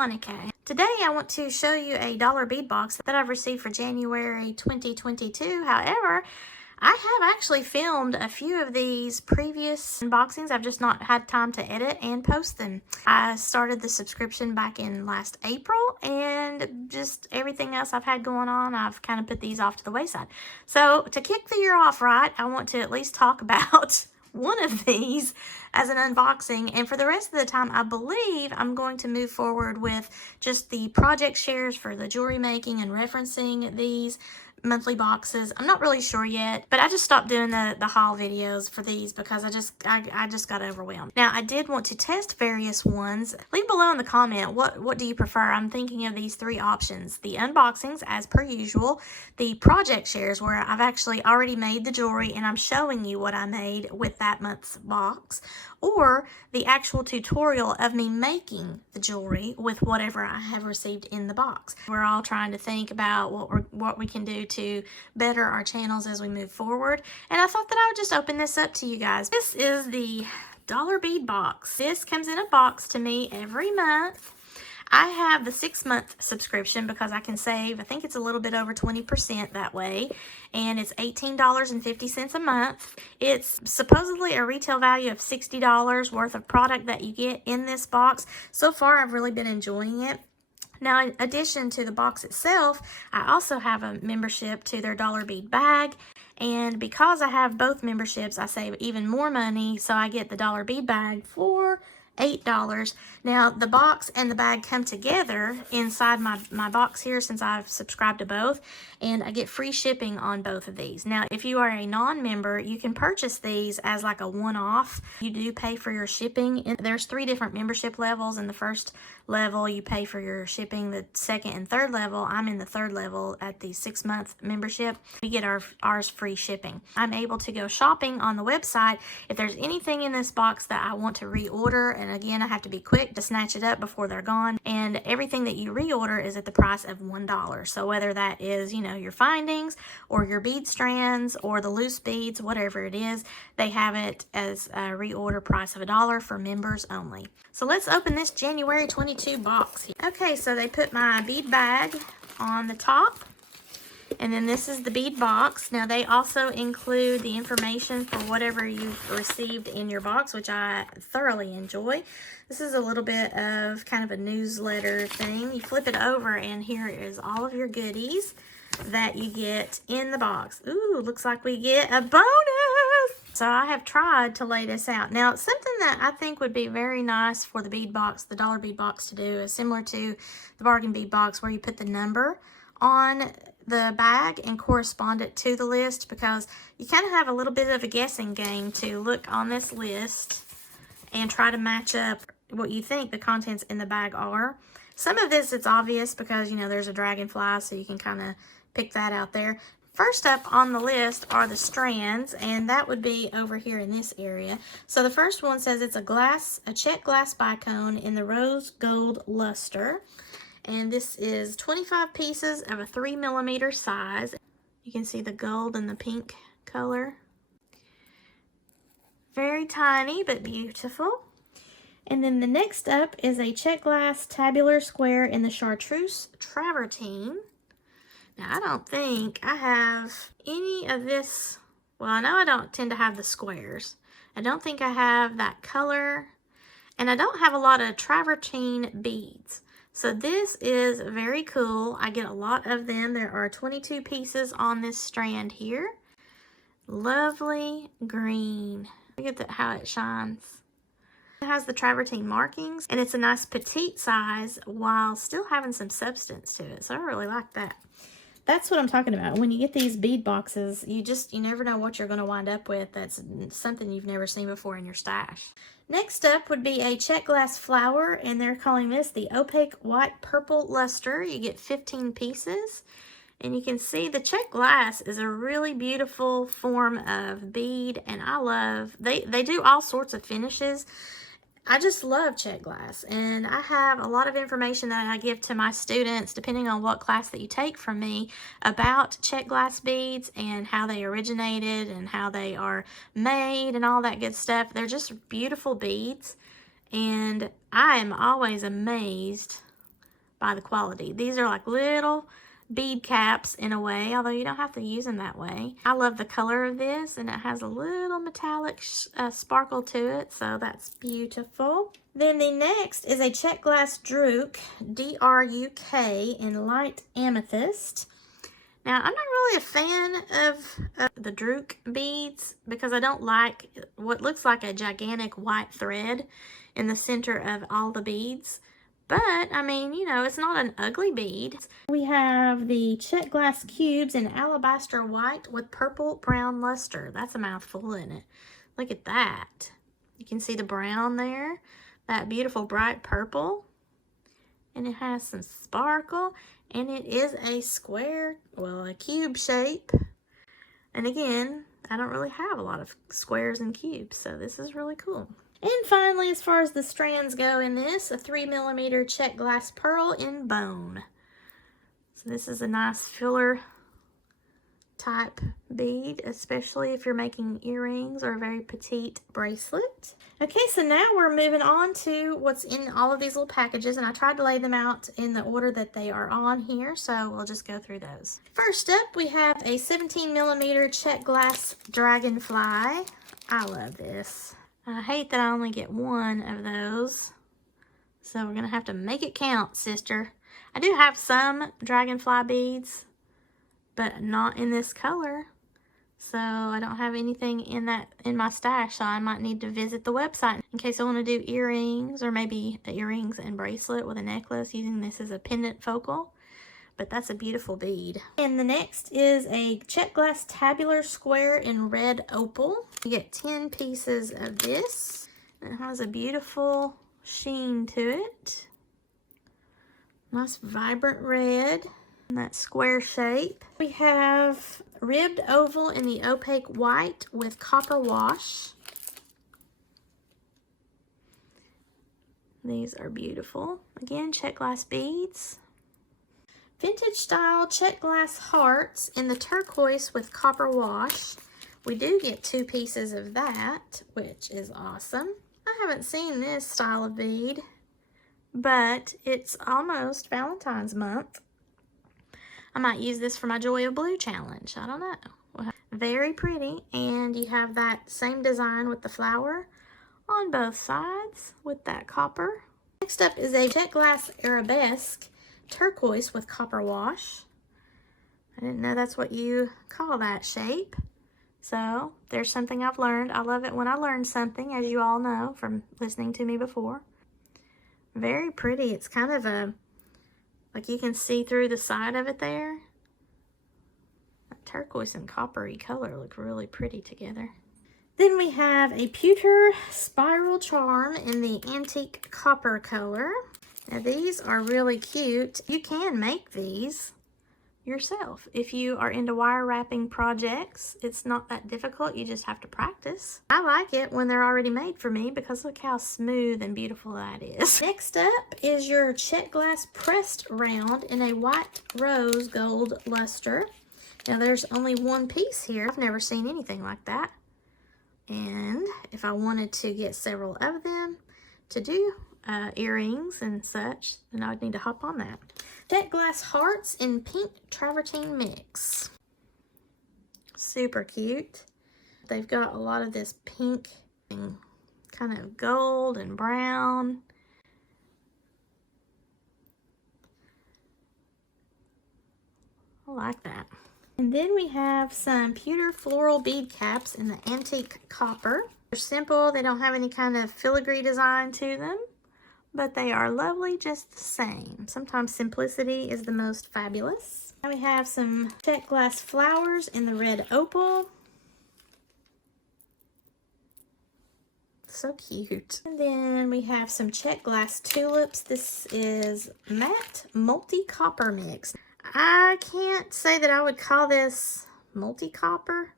Hanukkah. Today I want to show you a dollar bead box that I've received for January 2022. However, I have actually filmed a few of these previous unboxings. I've just not had time to edit and post them. I started the subscription back in last April, and just everything else I've had going on, I've kind of put these off to the wayside. So to kick the year off right, I want to at least talk about one of these as an unboxing, and for the rest of the time I believe I'm going to move forward with just the project shares for the jewelry making and referencing these monthly boxes. I'm not really sure yet, but I just stopped doing the haul videos for these because I just got overwhelmed. Now I did want to test various ones. Leave below in the comment what do you prefer. I'm thinking of these three options: the unboxings as per usual, the project shares where I've actually already made the jewelry and I'm showing you what I made with that month's box, or the actual tutorial of me making the jewelry with whatever I have received in the box. We're all trying to think about what we can do to better our channels as we move forward, and I thought that I would just open this up to you guys. This is the dollar bead box. This comes in a box to me every month. I have the 6-month subscription because I can save, I think it's a little bit over 20% that way, and it's $18.50 a month. It's supposedly a retail value of $60 worth of product that you get in this box. So far, I've really been enjoying it. Now, in addition to the box itself, I also have a membership to their dollar bead bag. And because I have both memberships, I save even more money. So I get the dollar bead bag for $8. Now, the box and the bag come together inside my box here since I've subscribed to both, and I get free shipping on both of these. Now, if you are a non-member, you can purchase these as like a one-off. You do pay for your shipping. And there's 3 different membership levels. In the first level, you pay for your shipping. The second and third level, I'm in the third level at the 6-month membership. We get ours free shipping. I'm able to go shopping on the website. If there's anything in this box that I want to reorder, and again, I have to be quick to snatch it up before they're gone, and everything that you reorder is at the price of $1. So whether that is, you know, your findings or your bead strands or the loose beads, whatever it is, they have it as a reorder price of $1 for members only. So let's open this January 22 box. Okay, so they put my bead bag on the top, and then this is the bead box. Now they also include the information for whatever you've received in your box, which I thoroughly enjoy. This is a little bit of kind of a newsletter thing. You flip it over and here is all of your goodies that you get in the box. Ooh, looks like we get a bonus. So I have tried to lay this out. Now, something that I think would be very nice for the bead box, the dollar bead box, to do is similar to the bargain bead box, where you put the number on the bag and correspond it to the list, because you kind of have a little bit of a guessing game to look on this list and try to match up what you think the contents in the bag are. Some of this, it's obvious because, you know, there's a dragonfly, so you can kind of pick that out there. First up on the list are the strands, and that would be over here in this area. So the first one says it's a check glass bicone in the rose gold luster. And this is 25 pieces of a 3mm size. You can see the gold and the pink color. Very tiny, but beautiful. And then the next up is a check glass tabular square in the chartreuse travertine. Now, I don't think I have any of this. Well, I know I don't tend to have the squares. I don't think I have that color. And I don't have a lot of travertine beads. So this is very cool. I get a lot of them. There are 22 pieces on this strand here. Lovely green. Look at how it shines. It has the travertine markings, and it's a nice petite size while still having some substance to it. So I really like that. That's what I'm talking about. When you get these bead boxes, you never know what you're going to wind up with. That's something you've never seen before in your stash. Next up would be a check glass flower, and they're calling this the opaque white purple luster. You get 15 pieces, and you can see the check glass is a really beautiful form of bead, and I love, they do all sorts of finishes. I just love check glass, and I have a lot of information that I give to my students, depending on what class that you take from me, about check glass beads and how they originated and how they are made and all that good stuff. They're just beautiful beads, and I am always amazed by the quality. These are like little bead caps in a way, although you don't have to use them that way. I love the color of this, and it has a little metallic sparkle to it, so that's beautiful. Then the next is a check glass Druk, D-R-U-K, in light amethyst. Now, I'm not really a fan of the Druk beads because I don't like what looks like a gigantic white thread in the center of all the beads. But, I mean, you know, it's not an ugly bead. We have the check glass cubes in alabaster white with purple brown luster. That's a mouthful, isn't it? Look at that. You can see the brown there. That beautiful bright purple. And it has some sparkle. And it is a square, well, a cube shape. And again, I don't really have a lot of squares and cubes, so this is really cool. And finally, as far as the strands go in this, a 3mm check glass pearl in bone. So this is a nice filler type bead, especially if you're making earrings or a very petite bracelet. Okay, so now we're moving on to what's in all of these little packages, and I tried to lay them out in the order that they are on here, so we'll just go through those. First up, we have a 17mm check glass dragonfly. I love this. I hate that I only get one of those, so we're gonna have to make it count, sister. I do have some dragonfly beads, but not in this color. So I don't have anything in my stash, so I might need to visit the website in case I want to do earrings, or maybe earrings and bracelet with a necklace using this as a pendant focal. But that's a beautiful bead. And the next is a check glass tabular square in red opal. You get 10 pieces of this. It has a beautiful sheen to it. Nice vibrant red. That square shape. We have ribbed oval in the opaque white with copper wash. These are beautiful. Again, check glass beads. Vintage style check glass hearts in the turquoise with copper wash. We do get 2 pieces of that, which is awesome. I haven't seen this style of bead, but it's almost Valentine's month. I might use this for my Joy of Blue challenge. I don't know. Very pretty. And you have that same design with the flower on both sides with that copper. Next up is a check glass arabesque turquoise with copper wash. I didn't know that's what you call that shape. So there's something I've learned. I love it when I learn something, as you all know from listening to me before. Very pretty. It's kind of a, like you can see through the side of it there. That turquoise and coppery color look really pretty together. Then we have a pewter spiral charm in the antique copper color. Now these are really cute. You can make these yourself. If you are into wire wrapping projects, it's not that difficult. You just have to practice. I like it when they're already made for me because look how smooth and beautiful that is. Next up is your check glass pressed round in a white rose gold luster. Now there's only 1 piece here. I've never seen anything like that. And if I wanted to get several of them to do earrings and such, then I would need to hop on that. Check glass hearts in pink travertine mix. Super cute. They've got a lot of this pink and kind of gold and brown. I like that. And then we have some pewter floral bead caps in the antique copper. They're simple. They don't have any kind of filigree design to them, but they are lovely just the same. Sometimes simplicity is the most fabulous. Now we have some check glass flowers in the red opal. So cute. And then we have some check glass tulips. This is matte multi-copper mix. I can't say that I would call this multi-copper.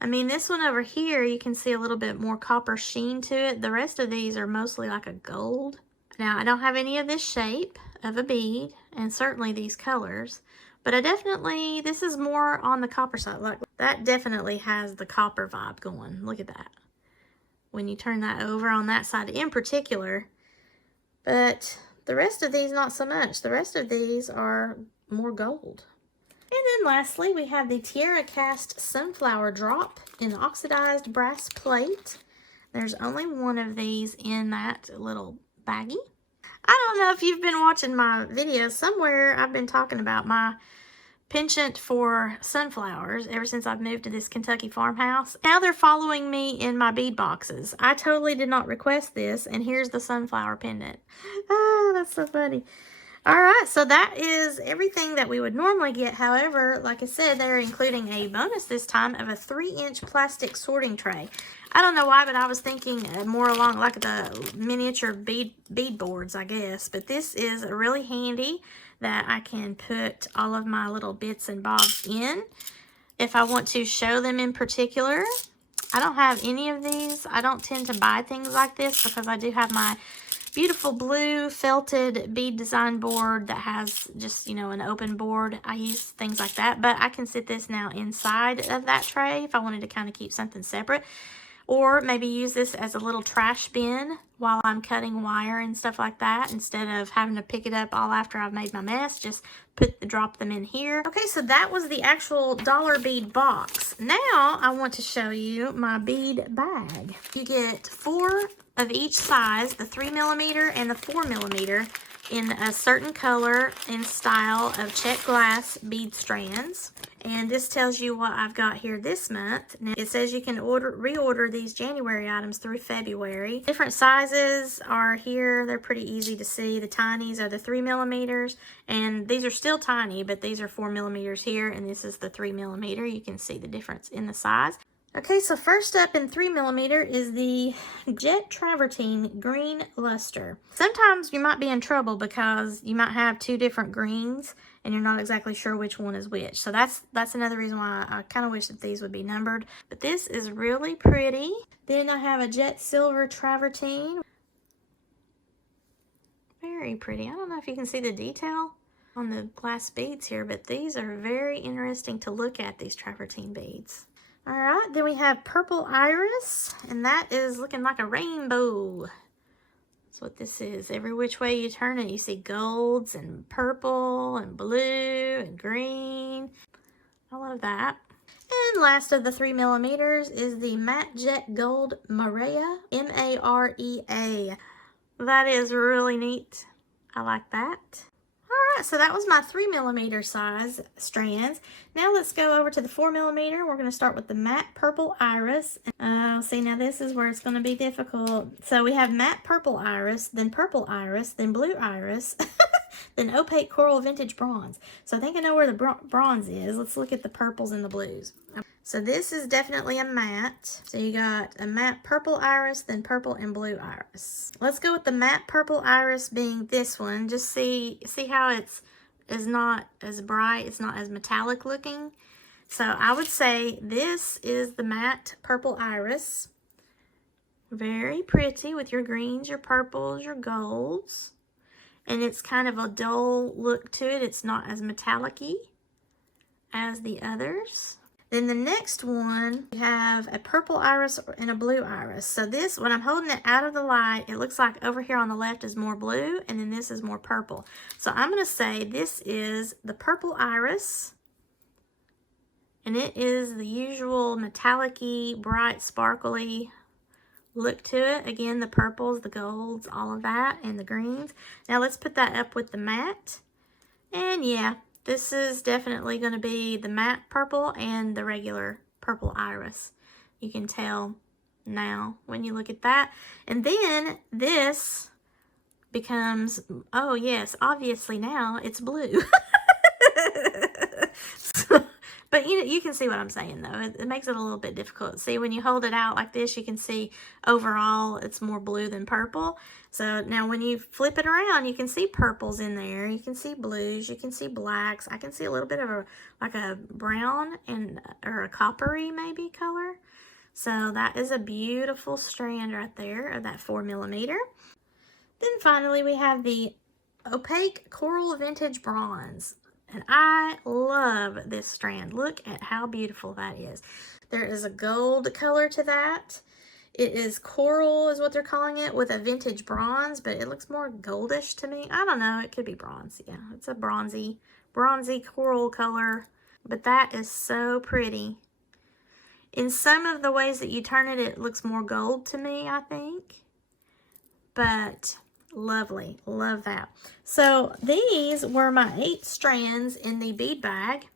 I mean, this one over here, you can see a little bit more copper sheen to it. The rest of these are mostly like a gold. Now, I don't have any of this shape of a bead, and certainly these colors, but I definitely, this is more on the copper side. Like, that definitely has the copper vibe going. Look at that. When you turn that over on that side in particular. But The rest of these, not so much. The rest of these are more gold. And then lastly, we have the Tierra Cast Sunflower Drop in oxidized brass plate. There's only one of these in that little baggie. I don't know if you've been watching my videos. Somewhere I've been talking about my penchant for sunflowers ever since I've moved to this Kentucky farmhouse. Now they're following me in my bead boxes. I totally did not request this, and here's the sunflower pendant. Ah, that's so funny. All right, so that is everything that we would normally get. However, like I said, they're including a bonus this time of a 3-inch plastic sorting tray. I don't know why, but I was thinking more along like the miniature bead boards, I guess. But this is really handy that I can put all of my little bits and bobs in if I want to show them in particular. I don't have any of these. I don't tend to buy things like this because I do have my beautiful blue felted bead design board that has just, you know, an open board. I use things like that, but I can sit this now inside of that tray if I wanted to kind of keep something separate, or maybe use this as a little trash bin while I'm cutting wire and stuff like that, instead of having to pick it up all after I've made my mess. Just drop them in here. Okay, so that was the actual dollar bead box. Now I want to show you my bead bag. You get 4 of each size, the 3mm and the 4mm, in a certain color and style of check glass bead strands. And this tells you what I've got here this month. Now it says you can reorder these January items through February. Different sizes are here. They're pretty easy to see. The tinies are the 3mm, and these are still tiny, but these are 4mm here, and this is the 3mm. You can see the difference in the size. Okay, so first up in 3mm is the Jet Travertine Green Luster. Sometimes you might be in trouble because you might have 2 different greens and you're not exactly sure which one is which. So that's another reason why I kind of wish that these would be numbered. But this is really pretty. Then I have a Jet Silver Travertine. Very pretty. I don't know if you can see the detail on the glass beads here, but these are very interesting to look at, these travertine beads. All right, then we have Purple Iris, and that is looking like a rainbow. That's what this is. Every which way you turn it, you see golds and purple and blue and green. I love that. And last of the 3mm is the Matte Jet Gold Marea, M-A-R-E-A. That is really neat. I like that. So that was my 3mm size strands. Now let's go over to the 4mm. We're going to start with the Matte Purple Iris. See, now this is where it's going to be difficult. So we have Matte Purple Iris, then Purple Iris, then Blue Iris, then Opaque Coral Vintage Bronze. So I think I know where the bronze is. Let's look at the purples and the blues. So this is definitely a matte. So you got a matte purple iris, then purple and blue iris. Let's go with the matte purple iris being this one. Just see how it's not as bright, it's not as metallic looking. So I would say this is the matte purple iris. Very pretty with your greens, your purples, your golds. And it's kind of a dull look to it. It's not as metallic-y as the others. Then the next one, we have a purple iris and a blue iris. So this, when I'm holding it out of the light, it looks like over here on the left is more blue, and then this is more purple. So I'm going to say this is the purple iris, and it is the usual metallic-y, bright, sparkly look to it. Again, the purples, the golds, all of that, and the greens. Now let's put that up with the matte. And yeah, this is definitely going to be the matte purple and the regular purple iris. You can tell now when you look at that. And then this becomes, oh yes, obviously now it's blue. But you can see what I'm saying, though. It makes it a little bit difficult. See, when you hold it out like this, you can see overall it's more blue than purple. So now when you flip it around, you can see purples in there. You can see blues. You can see blacks. I can see a little bit of a brown or a coppery maybe color. So that is a beautiful strand right there of that 4mm. Then finally we have the Opaque Coral Vintage Bronze. And I love this strand. Look at how beautiful that is. There is a gold color to that. It is coral is what they're calling it, with a vintage bronze, but it looks more goldish to me. I don't know. It could be bronze. Yeah, it's a bronzy coral color. But that is so pretty. In some of the ways that you turn it, it looks more gold to me, I think. But lovely. Love that. So these were my 8 strands in the bead bag.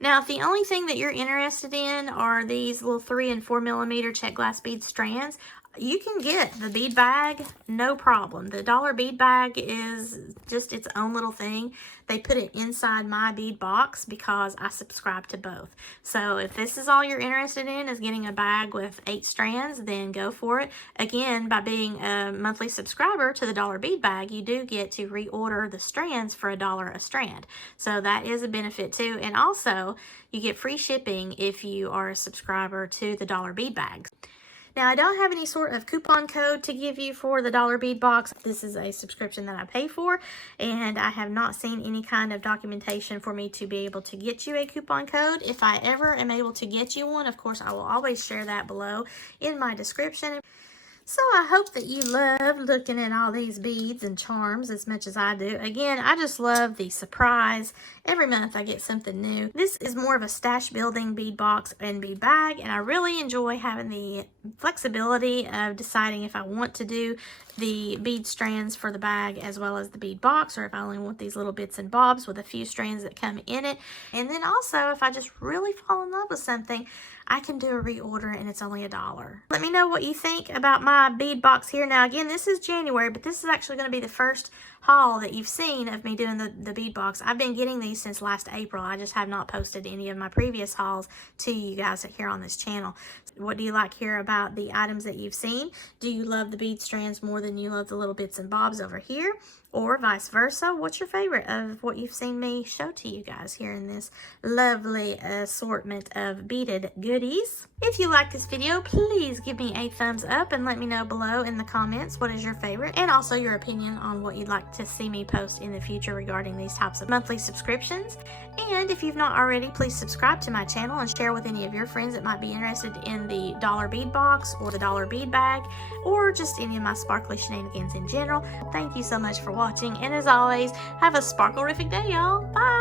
Now, if the only thing that you're interested in are these little 3 and 4 millimeter check glass bead strands, you can get the bead bag, no problem. The dollar bead bag is just its own little thing. They put it inside my bead box because I subscribe to both. So if this is all you're interested in, is getting a bag with 8 strands, then go for it. Again, by being a monthly subscriber to the dollar bead bag, you do get to reorder the strands for $1 a strand. So that is a benefit too. And also, you get free shipping if you are a subscriber to the dollar bead bags. Now, I don't have any sort of coupon code to give you for the dollar bead box. This is a subscription that I pay for, and I have not seen any kind of documentation for me to be able to get you a coupon code. If I ever am able to get you one, of course, I will always share that below in my description. So I hope that you love looking at all these beads and charms as much as I do. Again, I just love the surprise. Every month I get something new. This is more of a stash building bead box and bead bag, and I really enjoy having the flexibility of deciding if I want to do the bead strands for the bag as well as the bead box, or if I only want these little bits and bobs with a few strands that come in it. And then also, if I just really fall in love with something, I can do a reorder and it's only $1. Let me know what you think about my bead box here. Now again, this is January, but this is actually going to be the first haul that you've seen of me doing the bead box. I've been getting these since last April. I just have not posted any of my previous hauls to you guys here on this channel. What do you like here about the items that you've seen? Do you love the bead strands more than you love the little bits and bobs over here? Or vice versa? What's your favorite of what you've seen me show to you guys here in this lovely assortment of beaded goodies? If you like this video, please give me a thumbs up and let me know below in the comments what is your favorite, and also your opinion on what you'd like to see me post in the future regarding these types of monthly subscriptions. And if you've not already, please subscribe to my channel and share with any of your friends that might be interested in the dollar bead box or the dollar bead bag, or just any of my sparkly shenanigans in general. Thank you so much for watching, and as always, have a sparkle-rific day, y'all. Bye!